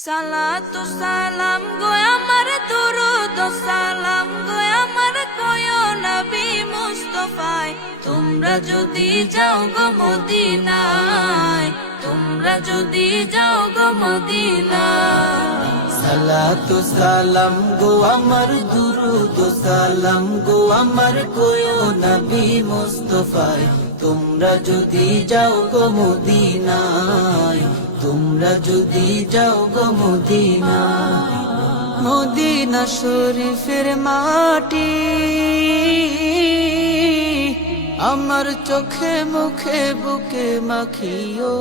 সালাতু সালাম গো আমার দুরুদ সালাম গো আমার কয়ো নবী মুস্তাফায় তোমরা যদি যাও গো মদিনায় তোমরা যদি যাও গো মদিনায় সালাতু সালাম গো আমার দুরুদ সালাম গো আমার কয়ো নবী মুস্তাফায় তোমরা যদি যাও গো মদিনায় তোমরা যদি যাও গো মদিনায় মদিনা শরীফের মাটি আমার চোখে মুখে বুকে মাখিও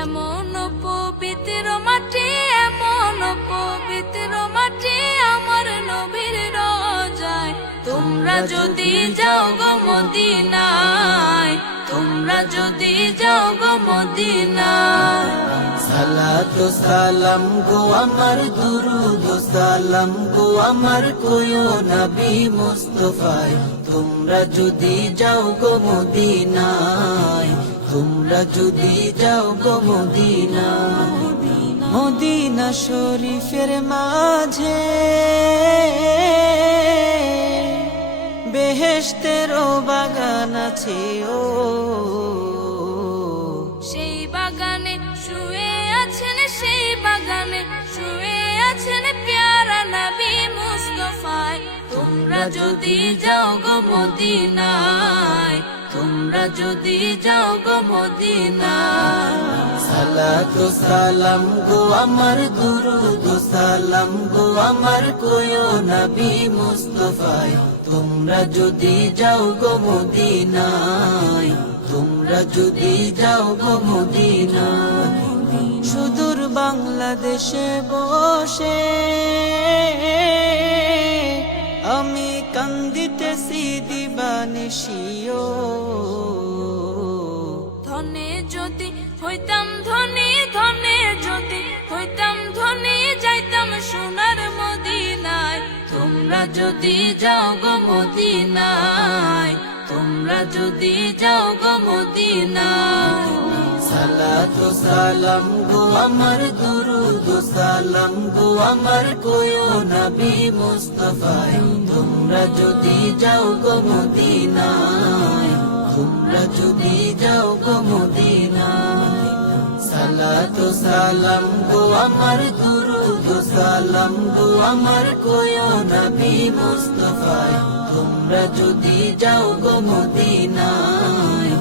এমন পবিত্র মাটি এমন পবিত্র মাটি আমার নবীর রোজায় তোমরা যদি যাও গো মদিনায় তোমরা যদি যাও গো মদিনায় সালাতু সালাম গো আমার দুরুদ সালাম গো আমার কয়ো নবী মুস্তাফায় তোমরা যদি যাও গো মদিনায় তোমরা যদি যাও গো মদিনায় মদিনা শরীফের মাঝে বেহেশতেরও বাগান আছে ও সেই বাগানে শুয়ে আছেন সেই বাগানে শুয়ে আছেন প্যারা নবী মুস্তাফায় তোমরা যদি যাও গো মদিনায় তোমরা যদি যাও গো মদিনায় সালাতু সালাম গো আমার দুরুদ সালাম গো আমার কয়ো নবী মুস্তাফায় তোমরা যদি যাও গো মদিনায় তোমরা যদি যাও গো মদিনায় সুদূর বাংলাদেশে বসে আমি কান্দিতেছি দিবানিশিও ধনে যদি হইতাম ধনী ধনে যদি হইতাম ধনী যাইতাম সোনার মদিনায় তোমরা যদি যাও গো মদিনায় তোমরা যদি যাও গো মদিনায় সালাতু সালাম গো আমার দুরুদ সালাম গো আমার কয়ো নবী মুস্তাফায় তোমরা যদি যাও গো মদিনায় তোমরা যদি যাও গো মদিনায় সালাতু সালাম গো আমার দুরুদ সালাম গো আমার কয়ো নবী মুস্তাফায় তোমরা যদি যাও গো মদিনায়